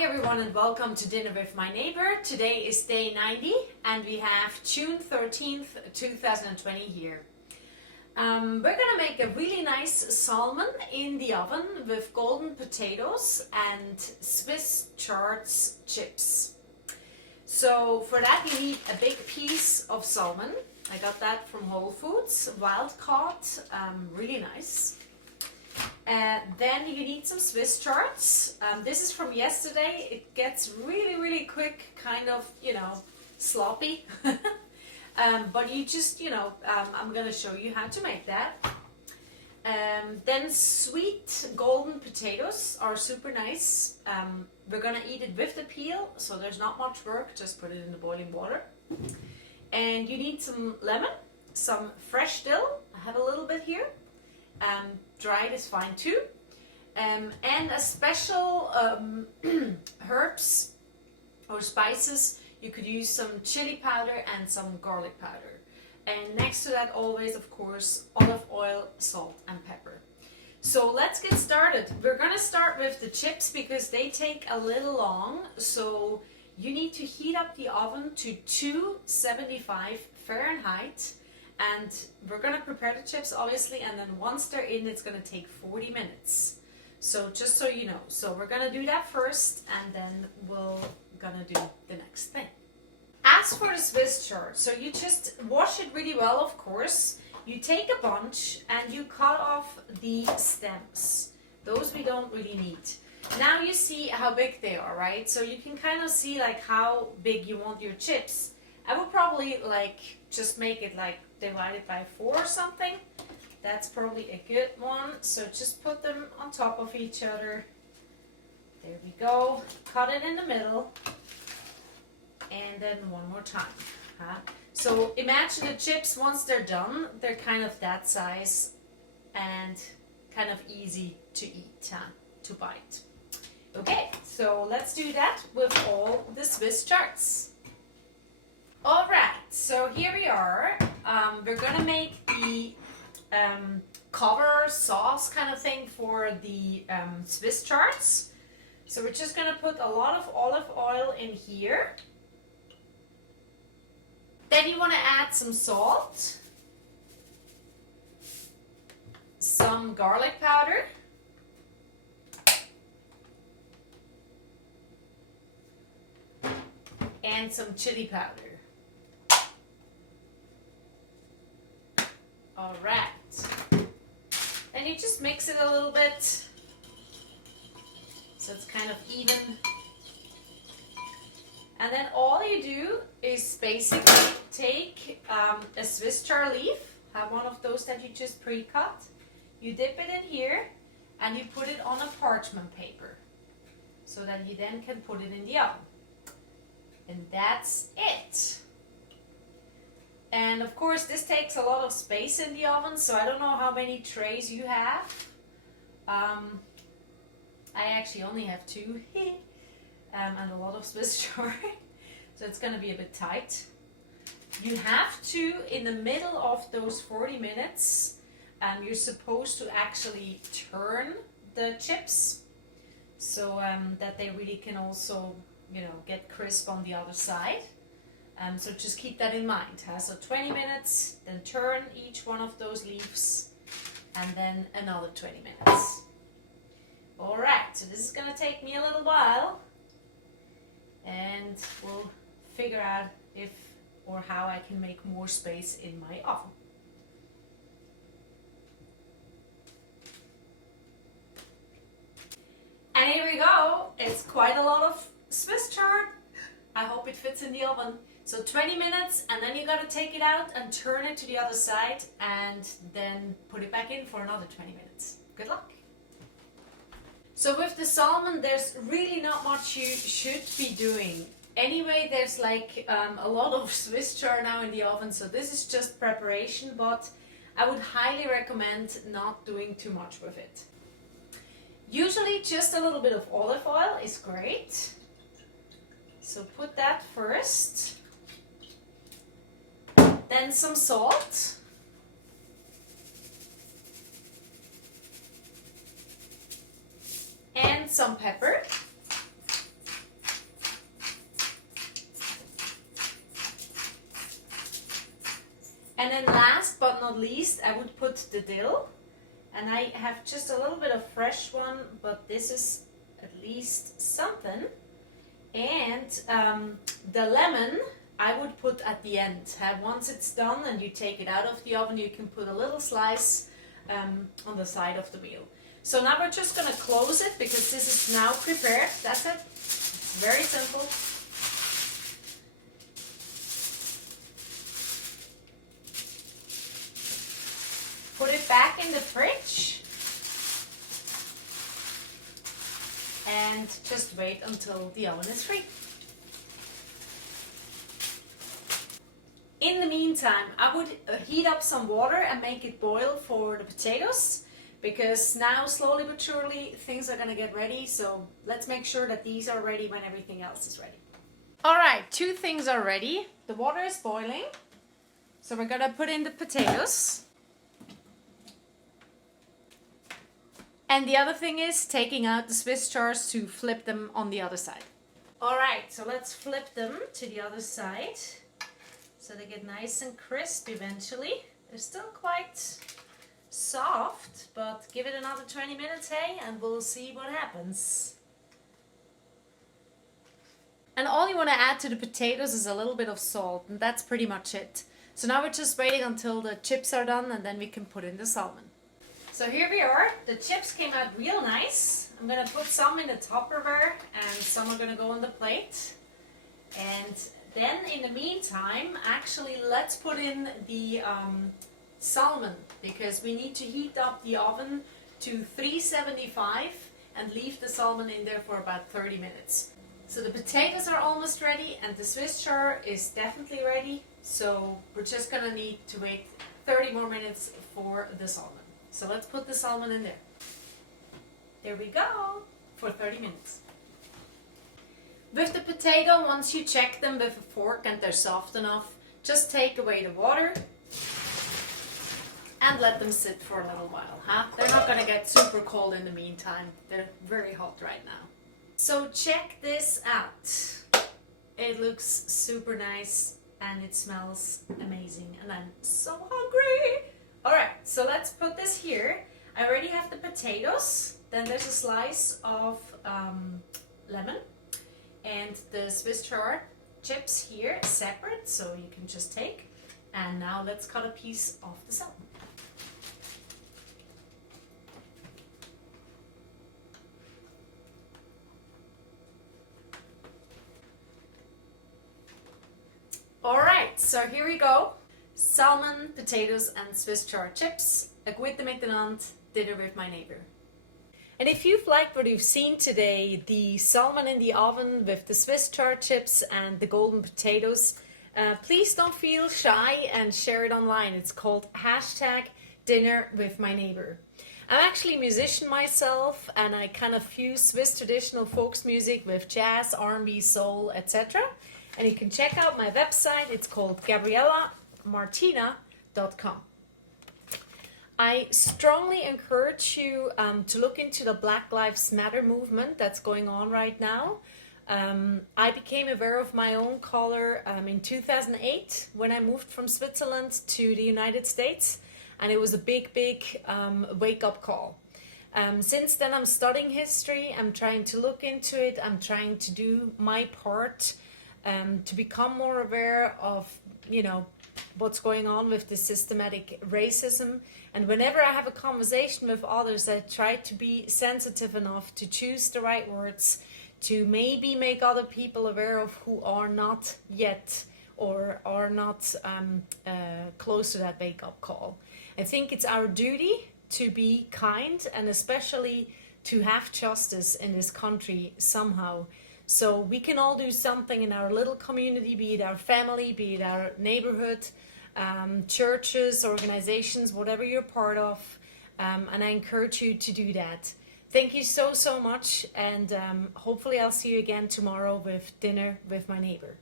Hi everyone and welcome to Dinner with My Neighbor. Today is day 90 and we have June 13th, 2020 here. We're gonna make a really nice salmon in the oven with golden potatoes and Swiss CHARD chips. So for that you need a big piece of salmon. I got that from Whole Foods, wild caught, really nice. Then you need some Swiss CHARDs. This is from yesterday. It gets really quick, kind of, sloppy. But you just, I'm going to show you how to make that. Then sweet golden potatoes are super nice. We're going to eat it with the peel, so there's not much work. Just put it in the boiling water. And you need some lemon, some fresh dill. I have a little bit here. Dried is fine too. And a special herbs or spices. You could use some chili powder and some garlic powder. And next to that always, of course, olive oil, salt and pepper. So let's get started. We're going to start with the chips because they take a little long. So you need to heat up the oven to 275 Fahrenheit. And we're going to prepare the chips obviously, and then once they're in, it's going to take 40 minutes. So just so you know. So we're going to do that first, and then we're going to do the next thing. As for the Swiss chard, so you just wash it really well, of course. You take a bunch and you cut off the stems. Those we don't really need. Now you see how big they are, right? So you can kind of see like how big you want your chips. I would probably just make it divided by 4 or something. That's probably a good one. So just put them on top of each other. There we go. Cut it in the middle. And then one more time. So imagine the chips, once they're done, they're kind of that size and kind of easy to eat, to bite. Okay, so let's do that with all the Swiss CHARDs. Alright, so here we are. We're gonna make the cover sauce kind of thing for the Swiss CHARDs. So we're just gonna put a lot of olive oil in here. Then you want to add some salt, some garlic powder, and some chili powder. Alright, then you just mix it a little bit so it's kind of even. And then all you do is basically take a Swiss chard leaf, have one of those that you just pre-cut. You dip it in here and you put it on a parchment paper so that you then can put it in the oven. And that's it. And of course this takes a lot of space in the oven, so I don't know how many trays you have. I actually only have 2 and a lot of Swiss chard, so it's going to be a bit tight. You have to, in the middle of those 40 minutes, you're supposed to actually turn the chips so that they really can also, get crisp on the other side. So just keep that in mind. So 20 minutes, then turn each one of those leaves, and then another 20 minutes. Alright, so this is going to take me a little while, and we'll figure out if or how I can make more space in my oven. And here we go. It's quite a lot of Swiss chard. I hope it fits in the oven. So 20 minutes, and then you got to take it out and turn it to the other side and then put it back in for another 20 minutes. Good luck. So with the salmon, there's really not much you should be doing. Anyway, there's a lot of Swiss chard now in the oven, so this is just preparation, but I would highly recommend not doing too much with it. Usually just a little bit of olive oil is great. So put that first. Then some salt. And some pepper. And then last but not least, I would put the dill. And I have just a little bit of fresh one, but this is at least something. And the lemon I would put at the end. Once it's done and you take it out of the oven, you can put a little slice on the side of the meal. So now we're just going to close it because this is now prepared. That's it. It's very simple. Put it back in the fridge and just wait until the oven is free. In the meantime, I would heat up some water and make it boil for the potatoes, because now slowly but surely things are going to get ready. So let's make sure that these are ready when everything else is ready. Alright, two things are ready. The water is boiling, so we're going to put in the potatoes. And the other thing is taking out the Swiss chars to flip them on the other side. Alright, so let's flip them to the other side so they get nice and crisp eventually. They're still quite soft, but give it another 20 minutes, hey, and we'll see what happens. And all you want to add to the potatoes is a little bit of salt, and that's pretty much it. So now we're just waiting until the chips are done, and then we can put in the salmon. So here we are. The chips came out real nice. I'm going to put some in the Tupperware and some are going to go on the plate. And then in the meantime, actually let's put in the salmon, because we need to heat up the oven to 375 and leave the salmon in there for about 30 minutes. So the potatoes are almost ready and the Swiss char is definitely ready. So we're just going to need to wait 30 more minutes for the salmon. So let's put the salmon in there. There we go, for 30 minutes. With the potato, once you check them with a fork and they're soft enough, just take away the water and let them sit for a little while. They're not going to get super cold in the meantime. They're very hot right now. So check this out. It looks super nice and it smells amazing and I'm so hungry. Alright, so let's put this here. I already have the potatoes. Then there's a slice of lemon and the Swiss chard chips here separate, so you can just take. And now let's cut a piece of the salmon. Alright, so here we go. Salmon, potatoes and Swiss chard chips. Avec maintenant, dinner with my neighbor. And if you've liked what you've seen today, the salmon in the oven with the Swiss chard chips and the golden potatoes, please don't feel shy and share it online. It's called #dinnerwithmyneighbor. I'm actually a musician myself and I kind of fuse Swiss traditional folk music with jazz, R&B, soul, etc. And you can check out my website. It's called GabriellaMartina.com. I strongly encourage you to look into the Black Lives Matter movement that's going on right now. I became aware of my own color in 2008 when I moved from Switzerland to the United States, and it was a big wake-up call. Since then I'm studying history, I'm trying to look into it, I'm trying to do my part to become more aware of, what's going on with the systematic racism. And whenever I have a conversation with others, I try to be sensitive enough to choose the right words to maybe make other people aware of who are not yet or are not close to that wake-up call. I think it's our duty to be kind and especially to have justice in this country somehow. So we can all do something in our little community, be it our family, be it our neighborhood, churches, organizations, whatever you're part of. And I encourage you to do that. Thank you so much. And hopefully I'll see you again tomorrow with Dinner with My Neighbor.